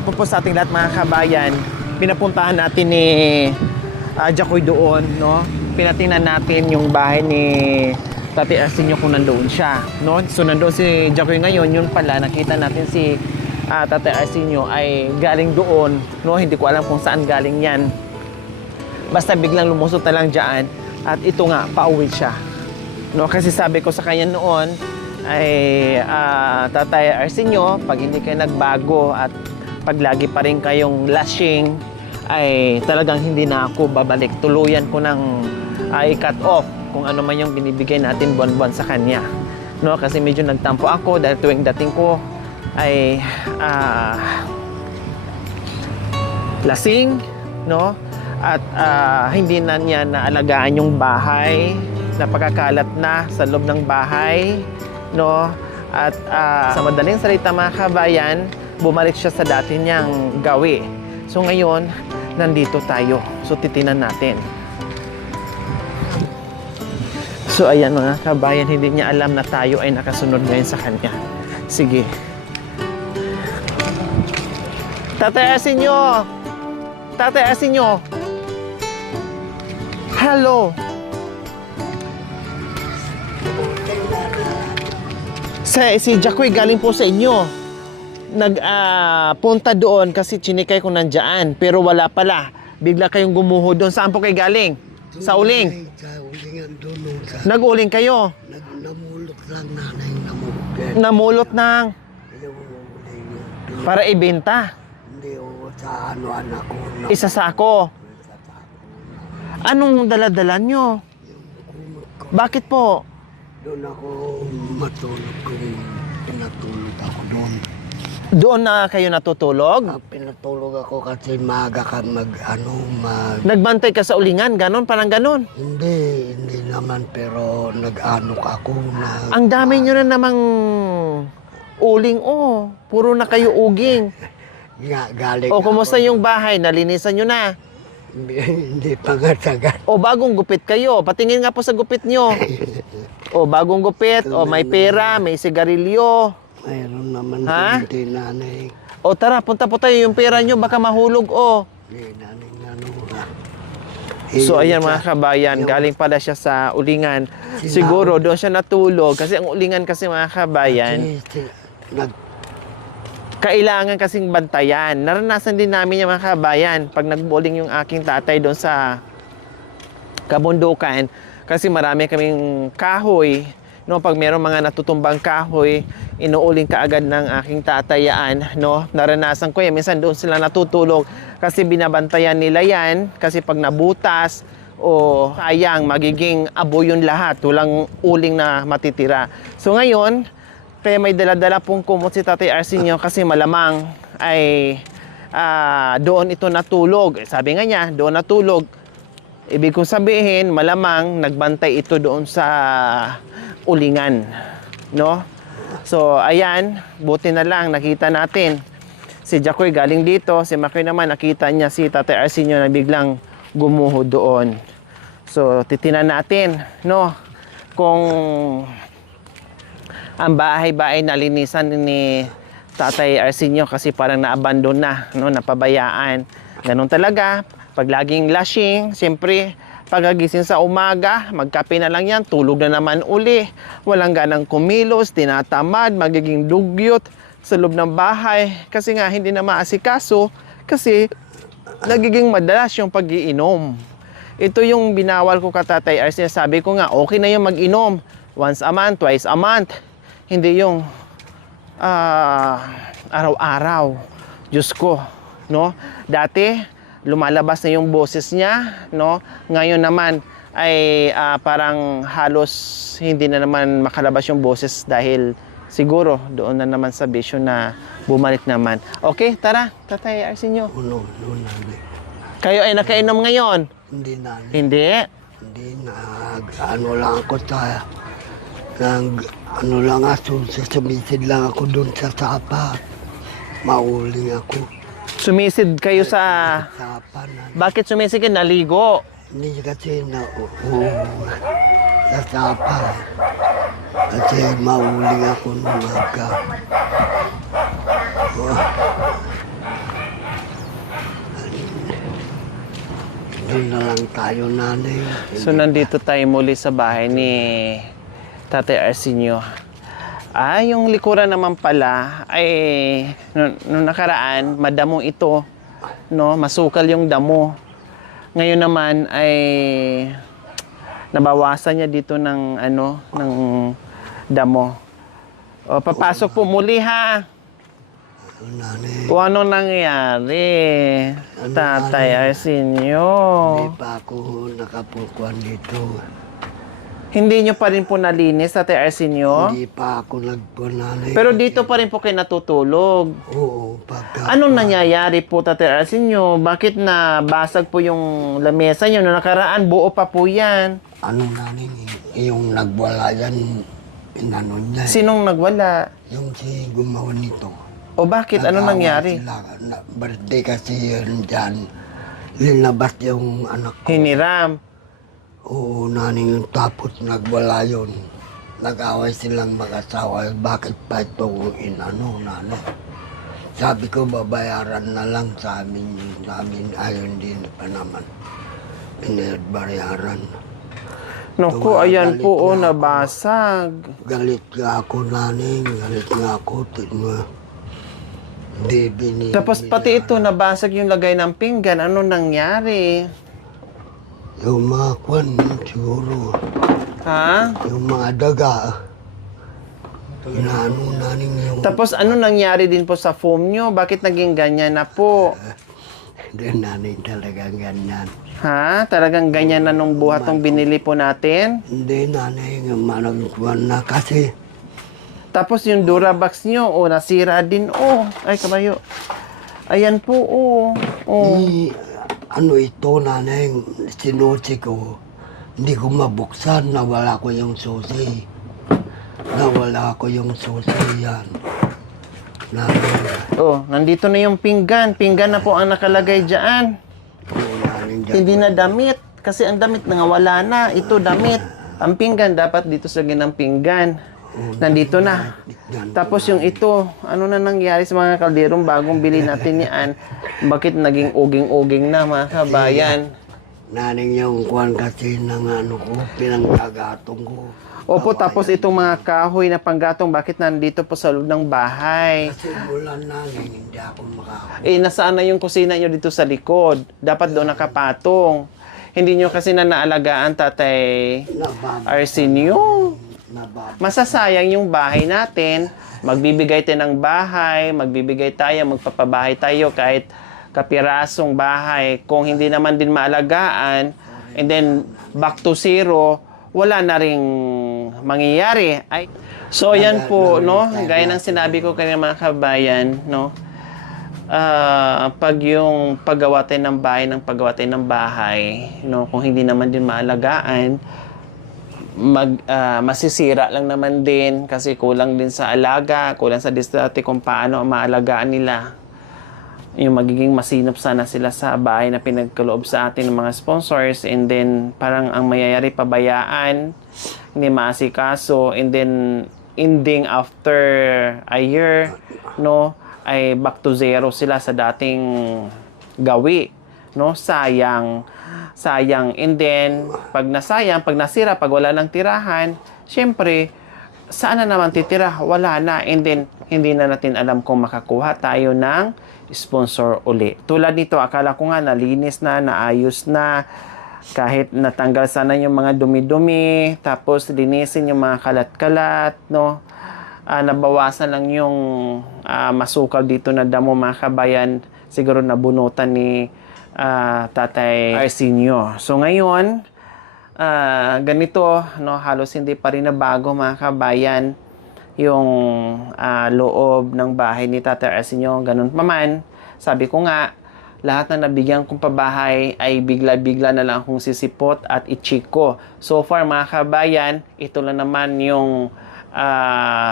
hapon po sa ating lahat mga kabayan. Pinapuntahan natin ni Jacoy doon, no? Pinatingnan natin yung bahay ni Tate Arsenio kung nandoon siya, no? So nandoon si Jacoy ngayon, yun pala nakita natin si Tate Arsenio ay galing doon, no? Hindi ko alam kung saan galing yan. Basta biglang lumusot na lang dyan at ito nga, pauwi siya, no? Kasi sabi ko sa kanya noon ay Tatay Arsenio, pag hindi kayo nagbago at pag lagi pa rin kayong lashing, ay talagang hindi na ako babalik. Tuluyan ko ng i-cut off kung ano man yung binibigay natin buwan-buwan sa kanya, no? Kasi medyo nagtampo ako dahil tuwing dating ko ay lasing, no? At hindi na niya naalagaan yung bahay, napakakalat na sa loob ng bahay, no? At sa madaling salita mga kabayan, bumalik siya sa dati niyang gawi. So ngayon, nandito tayo. So titinan natin. So ayan mga kabayan, hindi niya alam na tayo ay nakasunod ngayon sa kanya. Sige. Tatay Arsenio! Tatay Arsenio! Hello! Si Jacoy galing po sa inyo. Punta doon kasi chinikay ko nandyan, pero wala pala. Bigla kayong gumuho doon. Saan po kayo galing? Sa uling? Sa ulingan doon. Nag-uling kayo? Namulot lang nanay. Namulot ng? Para ibenta? Hindi o sa ano anak ko. Isa sa ako. Anong daladala nyo? Bakit po? Doon ako matulog kung pinatulog ako doon. Doon na kayo natutulog? Pinatulog ako kasi maaga ka Nagbantay ka sa ulingan, ganon, parang ganon? Hindi naman, pero nag-ano ako na... Ang dami nyo na namang uling, oh. Puro na kayo uging. Galing O, kumusta yung bahay? Nalinisan nyo na? Hindi pa nga sagad. O, bagong gupit kayo. Patingin nga po sa gupit nyo. O, bagong gupit. O, may pera, may sigarilyo. Mayroon naman hindi nanay. O, tara, punta po tayo. Yung pera nyo, baka mahulog, o. Hindi nanay So, ayan mga kabayan, galing pala siya sa ulingan. Siguro, doon siya natulog. Kasi ang ulingan kasi mga kabayan, kailangan kasing bantayan. Naranasan din namin yung mga kabayan pag nagboling yung aking tatay doon sa kabundukan. Kasi marami kaming kahoy. No, pag mayroong mga natutumbang kahoy, inuuling kaagad ng aking tatayaan, no? Naranasan ko yan. Minsan doon sila natutulog kasi binabantayan nila yan. Kasi pag nabutas o sayang, magiging abo yun lahat. Walang uling na matitira. So ngayon, kaya may dala-dala pong kumot si Tatay Arsenio kasi malamang ay doon ito natulog. Sabi nga niya, doon natulog. Ibig kong sabihin, malamang nagbantay ito doon sa ulingan, no? So, ayan, buti na lang nakita natin. Si Jacoy galing dito, si Makoy naman nakita niya si Tatay Arsenio na biglang gumuho doon. So, titinan natin, no? Kung ang bahay-bahay nalinisan ni Tatay Arsenio kasi parang na-abandon na, no? Napabayaan. Ganun talaga. Pag laging lashing, siyempre, pagagising sa umaga, magkape na lang yan, tulog na naman uli. Walang ganang kumilos, tinatamad, magiging dugyot sa loob ng bahay. Kasi nga, hindi na maasikaso kasi nagiging madalas yung pag-iinom. Ito yung binawal ko ka Tatay Arsenio. Sabi ko nga, okay na yung mag-inom. Once a month, twice a month. Hindi yung araw-araw. Diyos ko, no? Dati, lumalabas na yung boses niya, no? Ngayon naman ay parang halos hindi na naman makalabas yung boses dahil siguro doon na naman sa bisyo na bumalik naman. Okay, tara, Tatay Arsenio. No, Kayo ay nakainom ngayon? Hindi nanay. Hindi? Hindi ano lang ako sa ano lang ako, sumisid lang ako doon sa sapa. Mauling ako. Sumisid kayo sa... Sapa na. Bakit sumisid kayo? Naligo? Hindi kasi sa sapa. Kasi mauling ako nung aga. doon na lang tayo, nanay. So nandito tayo muli sa bahay ni Tatay Arsenio. Yung likuran naman pala ay nung nakaraan, madamo ito, no? Masukal yung damo. Ngayon naman ay nabawasan niya dito ng ng damo. O, papasok po muli ha. Nanay, Kung ano nangyari, Tatay Arsenio. hindi pa ako nakapukuan dito. Hindi nyo pa rin po nalinis, Tatay Arsenio? Hindi pa ako nagpuan, nanay. Pero dito pa rin po kayo natutulog. Oo, pagka... Anong nangyayari po, Tatay Arsenio? Bakit na basag po yung lamesa nyo? Noong nakaraan, buo pa po yan. Ano, nanay, yung nagwala yan, inano niya. Sinong nagwala? Yung si gumawa nito. O bakit? Anong nangyari? Birthday kasi yun dyan. Linabas yung anak ko. Hiniram. Oo, naning tapos nagwala yun. Nag-away silang mag-asawa. Bakit pa ito inano, nano? Sabi ko, babayaran na lang sa amin. Ayun din pa naman. Bayaran. Naku, ayan po, nabasag. Galit nga ako, naning. Galit nga ako. Tapos pati ito, nabasag yung lagay ng pinggan. Ano nangyari? Yung mga kwan, siguro. Ha? Yung mga daga. Inaano naning yung... Tapos ano nangyari din po sa foam nyo? Bakit naging ganyan na po? Hindi naning talagang ganyan. Ha? Talagang ganyan na nung buhatong binili po natin? Hindi naning managkuhan na kasi. Tapos yung Durabox nyo, nasira din. Ay kabayo. Ayan po, Ano ito, nanay, sinusi ko. Hindi ko mabuksan, nawala ko yung susi. Nawala ko yung susi yan. Nanay. Nandito na yung pinggan. Pinggan na po ang nakalagay dyan. Hindi na damit. Kasi ang damit wala na. Ito damit. Ang pinggan dapat dito sa ginang pinggan. Nandito na. Tapos yung ito, ano na nangyari sa mga kalderong bagong bili natin yan? Bakit naging uging-uging na, mga kabayan? Naning yung kuhan kasi ng ko, pinanggagatong ko. Opo, tapos itong mga kahoy na panggatong, bakit nandito po sa loob ng bahay? Kasi bulan naning hindi ako makakakuha. Nasaan na yung kusina nyo dito sa likod? Dapat doon nakapatong. Hindi nyo kasi na naalagaan, Tatay Arsenio. Masasayang yung bahay natin. Magbibigay tayo ng bahay, magbibigay tayo, magpapabahay tayo kahit kapirasong bahay. Kung hindi naman din maalagaan, and then back to zero, wala na ring mangyayari. So yan po, no? Gaya ng sinabi ko kanina mga kabayan, no? Pag yung paggawa tayo ng bahay, no? Kung hindi naman din maalagaan, masisira lang naman din kasi kulang din sa alaga, kulang sa distrate kung paano maalagaan nila. Yung magiging masinop sana sila sa bahay na pinagkaloob sa atin ng mga sponsors, and then parang ang mayayari pabayaan, hindi maasikaso, and then ending after a year, no, ay back to zero sila sa dating gawi, no? Sayang. And then, pag nasira, pag wala ng tirahan, syempre, saan na naman titira? Wala na. And then, hindi na natin alam kung makakuha tayo ng sponsor uli. Tulad nito, akala ko nga nalinis na, naayos na, kahit natanggal sana yung mga dumi-dumi, tapos linisin yung mga kalat-kalat, no? Nabawasan lang yung masukal dito na damo, mga kabayan. Siguro nabunutan ni Tatay Arsenio. So ngayon, ganito, no, halos hindi pa rin nabago, mga kabayan, yung loob ng bahay ni Tatay Arsenio. Ganun pa man, sabi ko nga, lahat na nabigyan kong pabahay ay bigla-bigla na lang akong sisipot at i-check ko. So far, mga kabayan, ito lang naman yung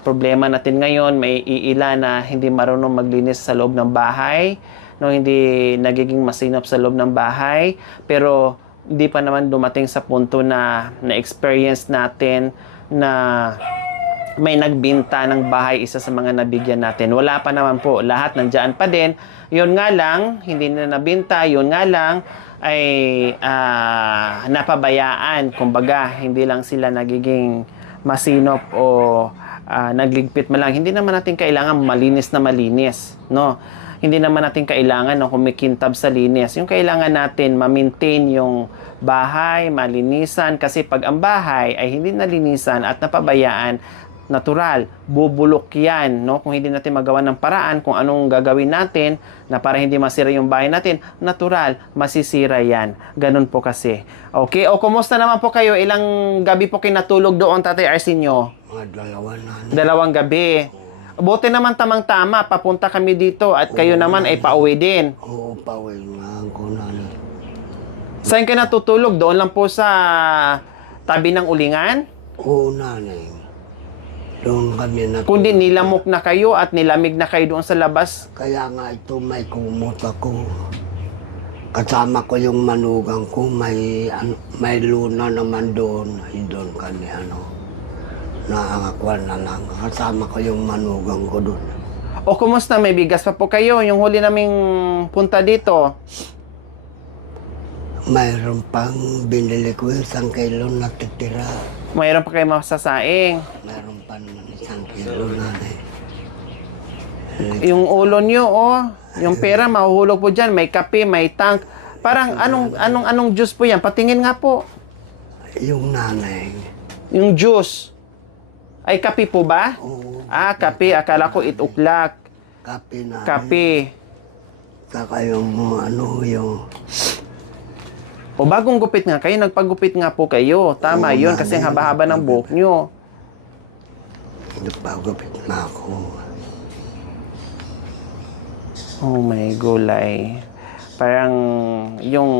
problema natin ngayon. May iila na hindi marunong maglinis sa loob ng bahay, no, hindi nagiging masinop sa loob ng bahay, pero hindi pa naman dumating sa punto na na-experience natin na may nagbinta ng bahay, isa sa mga nabigyan natin. Wala pa naman po, lahat nandiyan pa din. Yun nga lang, hindi na nabinta, yun nga lang ay napabayaan. Kumbaga, hindi lang sila nagiging masinop o nagligpit man lang. Hindi naman natin kailangan malinis na malinis, no? Hindi naman natin kailangan kumikintab sa linis. Yung kailangan natin ma-maintain yung bahay, malinisan. Kasi pag ang bahay ay hindi nalinisan at napabayaan, natural, bubulok yan, no? Kung hindi natin magawa ng paraan kung anong gagawin natin na para hindi masira yung bahay natin, natural, masisira yan. Ganun po kasi. Okay, o kumusta naman po kayo? Ilang gabi po kayo natulog doon, Tatay Arsenio? Mga dalawa na. 2 gabi. Buti naman tamang-tama, papunta kami dito at kayo naman ay pauwi din. Oo, pauwi nga ako nanay. Saan kayo natutulog? Doon lang po sa tabi ng ulingan? Oo, nanay. Doon kami na. Kundi nilamok na kayo at nilamig na kayo doon sa labas. Kaya nga ito may kumot ako. Kasama ko yung manugang ko, may luna naman doon. Ay, doon kami naangakuan na lang. Kasama ko yung manugang ko doon. O kumusta? May bigas pa po kayo? Yung huli naming punta dito. Mayroon pang binili ko 1 kilo na titira. Mayroon pa kayo masasaing. Mayroon pa 1 kilo nanay. Yung ulo nyo, yung pera mahuhulog po dyan. May kape, may tank. Parang anong juice po yan? Patingin nga po. Yung nanay. Yung juice. Ay, kape po ba? Oo. Kape. Akala ko ituklak. Kape nanay. Kape. Saka yung yung... O bagong gupit nga kayo, nagpagupit nga po kayo. Tama Oo, yun, kasi nanay, haba-haba ng buhok nyo. Nagpagupit na ako. Oh my gulay. Parang yung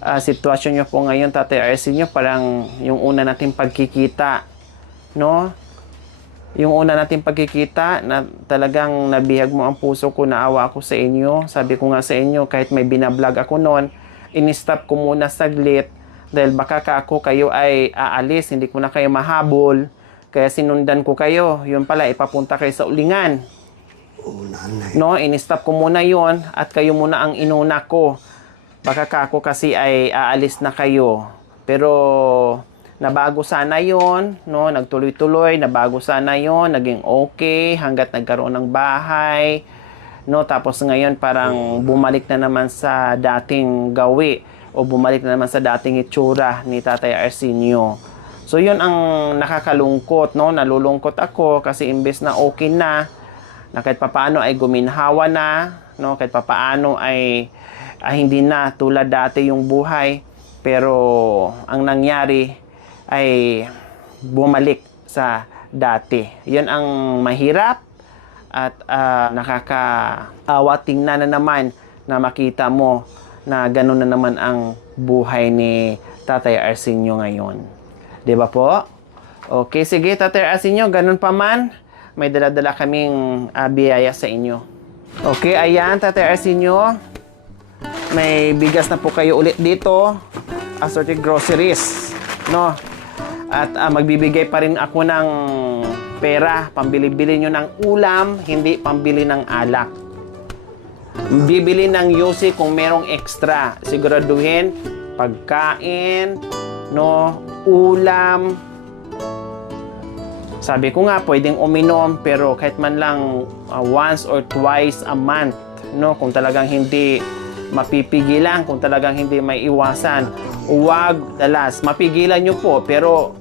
sitwasyon nyo po ngayon, Tatay Arsenio, parang yung una nating pagkikita. No? Yung una nating pagkikita na talagang nabihag mo ang puso ko, naawa ako sa inyo. Sabi ko nga sa inyo, kahit may binablog ako noon, in-stop ko muna saglit dahil baka ako kayo ay aalis, hindi ko na kayo mahabol. Kaya sinundan ko kayo. Yun pala, ipapunta kayo sa ulingan. Oo, nanay. No, in-stop ko muna yon at kayo muna ang inuna ko. Baka ako kasi ay aalis na kayo. Pero nabago sana yon, no? Nagtuloy-tuloy, nabago sana yon, naging okay hanggat nagkaroon ng bahay, no? Tapos ngayon parang bumalik na naman sa dating gawi o bumalik na naman sa dating itsura ni Tatay Arsenio. So yun ang nakakalungkot, no? Nalulungkot ako kasi imbes na okay na kahit papaano ay guminhawa na, no? Kahit papaano ay hindi na tulad dati yung buhay, pero ang nangyari ay bumalik sa dati. Yun ang mahirap at nakakaawa tingnan na naman na makita mo na gano'n na naman ang buhay ni Tatay Arsenio ngayon. Di ba po? Okay, sige Tatay Arsenio, ganun pa man, may dala-dala kaming biyaya sa inyo. Okay, ayan Tatay Arsenio, may bigas na po kayo ulit dito, assorted groceries, no? At magbibigay pa rin ako ng pera, pambili-bili nyo ng ulam, hindi pambili ng alak. Bibili ng yosi kung merong extra. Siguraduhin, pagkain, no, ulam. Sabi ko nga, pwedeng uminom, pero kahit man lang once or twice a month, no, kung talagang hindi mapipigilan, kung talagang hindi may iwasan, huwag dalas. Mapigilan nyo po, pero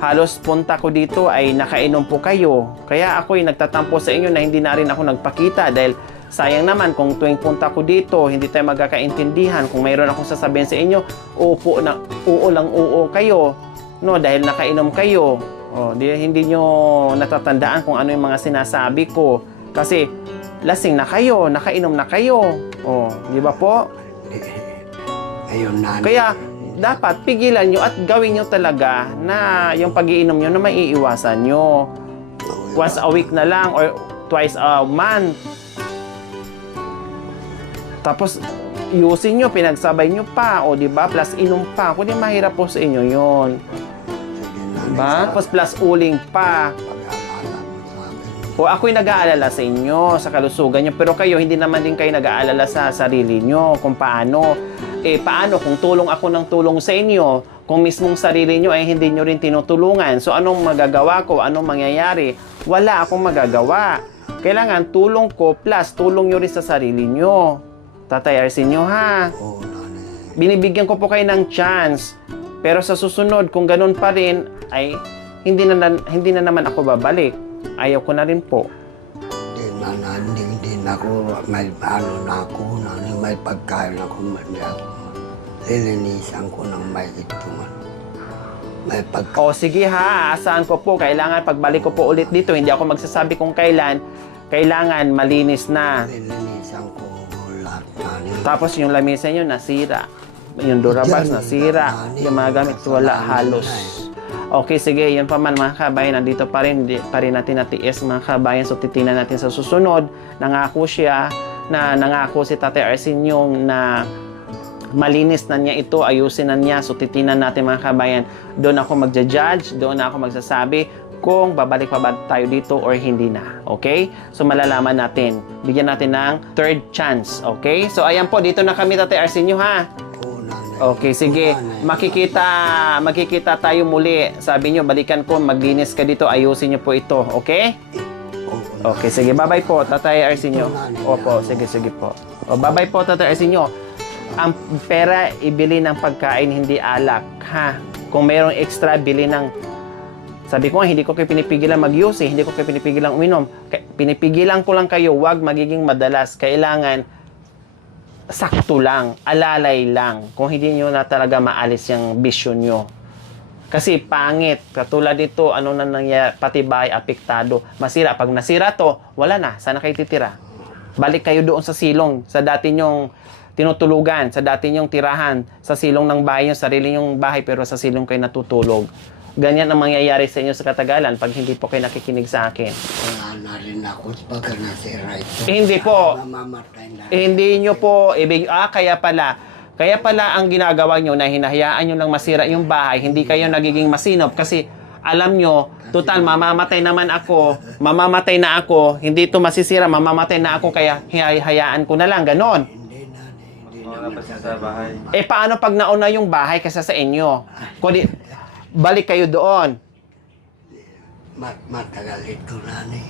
halos punta ko dito ay nakainom po kayo. Kaya ako ay nagtatampo sa inyo na hindi na rin ako nagpakita dahil sayang naman kung tuwing punta ko dito, hindi tayo magkakaintindihan. Kung mayroon akong sasabihin sa inyo, oo lang kayo, no, dahil nakainom kayo. Hindi nyo natatandaan kung ano yung mga sinasabi ko. Kasi lasing na kayo, nakainom na kayo. Di ba po? Ayun, nanay. Kaya dapat pigilan nyo at gawin nyo talaga na yung pag-iinom nyo na maiiwasan nyo. Once a week na lang or twice a month. Tapos, yusin nyo, pinagsabay nyo pa, di ba? Plus, inom pa. Kundi mahirap po sa inyo yun. Ba? Tapos plus uling pa. Pag-alala mo sa akin. O ako'y nag-aalala sa inyo, sa kalusugan nyo. Pero kayo, hindi naman din kayo nag-aalala sa sarili nyo kung paano. Paano kung tulong ako ng tulong sa inyo, kung mismong sarili nyo ay hindi nyo rin tinutulungan. So, anong magagawa ko? Anong mangyayari? Wala akong magagawa. Kailangan tulong ko plus tulong nyo rin sa sarili nyo. Tatay Arsenio, ha? Oo, nanay. Binibigyan ko po kayo ng chance. Pero sa susunod, kung ganun pa rin, ay hindi na naman ako babalik. Ayaw ko na rin po. Hindi na ako, may ano na ako, nanay, may pagkain ako, may ako. Lilinisan ko ng may ito man. May pagkain. O sige ha, asahan ko po. Kailangan pagbalik ko po ulit dito, hindi ako magsasabi kung kailan. Kailangan malinis na. Lilinisan ko lahat, nanay. Tapos yung lamesa nyo nasira. Yung Durabox nasira. Yung mga gamit wala halos. Okay, sige, yun pa man mga kabayan, nandito pa rin, hindi pa rin natin natiis mga kabayan. So titingnan natin sa susunod. Nangako siya, nangako si Tatay Arsenio na malinis na niya ito, ayusin na niya. So titingnan natin mga kabayan. Doon ako magja-judge, doon ako magsasabi kung babalik pa ba tayo dito or hindi na. Okay? So malalaman natin. Bigyan natin ng third chance. Okay? So ayan po, dito na kami Tatay Arsenio ha. Oo, nanay. Okay, sige. Oo, nanay. Makikita tayo muli. Sabi nyo, balikan ko, maglinis ka dito, ayusin nyo po ito. Okay? Oo, Okay, sige. Bye-bye po, Tatay Arsenio. Opo, sige po. O, bye-bye po, Tatay Arsenio. Ang pera, ibili ng pagkain, hindi alak. Ha? Kung mayroong extra, bili ng... Sabi ko nga, hindi ko kayo pinipigilan mag-use, hindi ko kayo pinipigilan uminom. Pinipigilan ko lang kayo, wag magiging madalas. Kailangan, sakto lang, alalay lang. Kung hindi nyo na talaga maalis yung bisyo nyo. Kasi pangit, katulad nito, ano na nangyayari, pati bahay apektado. Masira, pag nasira to, wala na, sana kayo titira. Balik kayo doon sa silong, sa dati nyong tinutulugan, sa dati nyong tirahan, sa silong ng bahay nyo, sarili nyong bahay, pero sa silong kayo natutulog. Ganyan ang mangyayari sa inyo sa katagalan pag hindi po kayo nakikinig sa akin. Wala na rin ako pagka nasira ito. Hindi po. Mamamatay na. Hindi nyo po ibig, kaya pala ang ginagawa nyo na hinahayaan nyo lang masira yung bahay, hindi kayo nagiging masinop kasi alam nyo, total mamamatay naman ako, mamamatay na ako, hindi ito masisira, mamamatay na ako, kaya hayaan ko na lang, ganon. Hindi naman sa bahay. Paano pag nauna yung bahay kasi sa inyo? Kundi, balik kayo doon. Matagal ito, nanay.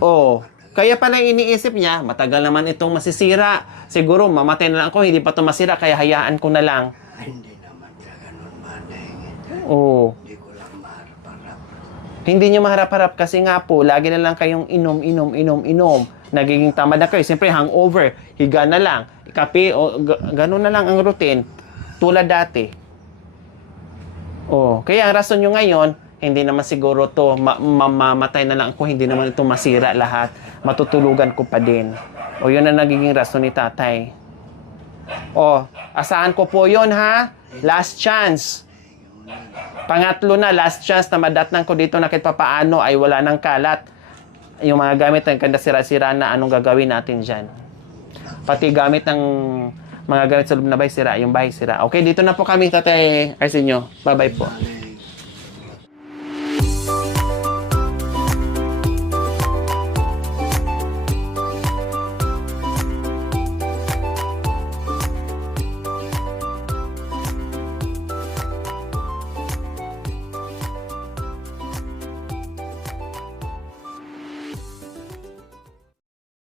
Oh, kaya pala iniisip niya, matagal naman itong masisira. Siguro mamatay na lang ako, hindi pa ito masira, kaya hayaan ko na lang. Ay, hindi naman sa ganun, nanay. Oh. Hindi ko lang maharap-harap. Hindi nyo maharap-harap kasi nga po, lagi na lang kayong inom. Nagiging tamad na kayo. Siyempre, hangover, higa na lang, kape, ganun na lang ang routine. Tulad dati. Oh, kaya ang rason nyo ngayon, hindi naman siguro to mamamatay na lang ako, hindi naman ito masira lahat. Matutulugan ko pa din. O yun ang nagiging rason ni tatay. O, asahan ko po yun ha. Last chance. Pangatlo na, last chance na madatnan ko dito na kahit papaano ay wala ng kalat. Yung mga gamit ng kanda sira-sira na, anong gagawin natin dyan? Pati gamit ng mga gamit sa loob na bahay sira, yung bahay sira. Okay, dito na po kami, Tatay Arsenio. Bye-bye po.